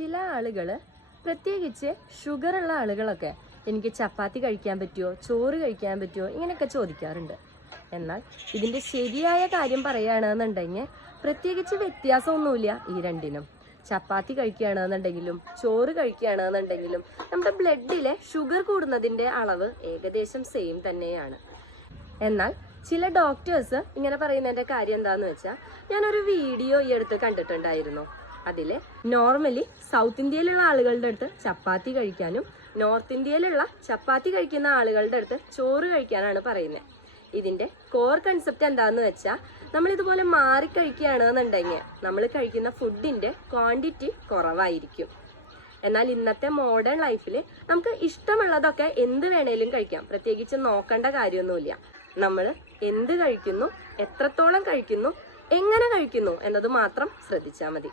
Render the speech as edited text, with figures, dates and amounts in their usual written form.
ചില ആളുകൾ, പ്രത്യേകിച്ച് ഷുഗറുള്ള ആളുകളൊക്കെ എനിക്ക് ചപ്പാത്തി കഴിക്കാൻ പറ്റുമോ, ചോറ് കഴിക്കാൻ പറ്റുമോ, ഇങ്ങനെയൊക്കെ ചോദിക്കാറുണ്ട്. എന്നാൽ ഇതിൻ്റെ ശരിയായ കാര്യം പറയുകയാണെന്നുണ്ടെങ്കിൽ പ്രത്യേകിച്ച് വ്യത്യാസമൊന്നുമില്ല ഈ രണ്ടിനും. ചപ്പാത്തി കഴിക്കുകയാണെന്നുണ്ടെങ്കിലും ചോറ് കഴിക്കുകയാണെന്നുണ്ടെങ്കിലും നമ്മുടെ ബ്ലഡിലെ ഷുഗർ കൂടുന്നതിൻ്റെ അളവ് ഏകദേശം സെയിം തന്നെയാണ്. എന്നാൽ ചില ഡോക്ടേഴ്സ് ഇങ്ങനെ പറയുന്നതിൻ്റെ കാര്യം എന്താണെന്ന് വെച്ചാൽ, ഞാനൊരു വീഡിയോ ഈ അടുത്ത് കണ്ടിട്ടുണ്ടായിരുന്നു. അതിൽ നോർമലി സൗത്ത് ഇന്ത്യയിലുള്ള ആളുകളുടെ അടുത്ത് ചപ്പാത്തി കഴിക്കാനും നോർത്ത് ഇന്ത്യയിലുള്ള ചപ്പാത്തി കഴിക്കുന്ന ആളുകളുടെ അടുത്ത് ചോറ് കഴിക്കാനാണ് പറയുന്നത്. ഇതിൻ്റെ കോർ കൺസെപ്റ്റ് എന്താണെന്ന് വെച്ചാൽ, നമ്മളിതുപോലെ മാറിക്കഴിക്കുകയാണെന്നുണ്ടെങ്കിൽ നമ്മൾ കഴിക്കുന്ന ഫുഡിൻ്റെ ക്വാണ്ടിറ്റി കുറവായിരിക്കും. എന്നാൽ ഇന്നത്തെ മോഡേൺ ലൈഫിൽ നമുക്ക് ഇഷ്ടമുള്ളതൊക്കെ എന്ത് വേണേലും കഴിക്കാം. പ്രത്യേകിച്ച് നോക്കേണ്ട കാര്യമൊന്നുമില്ല. നമ്മൾ എന്ത് കഴിക്കുന്നു, എത്രത്തോളം കഴിക്കുന്നു, എങ്ങനെ കഴിക്കുന്നു എന്നത് മാത്രം ശ്രദ്ധിച്ചാൽ മതി.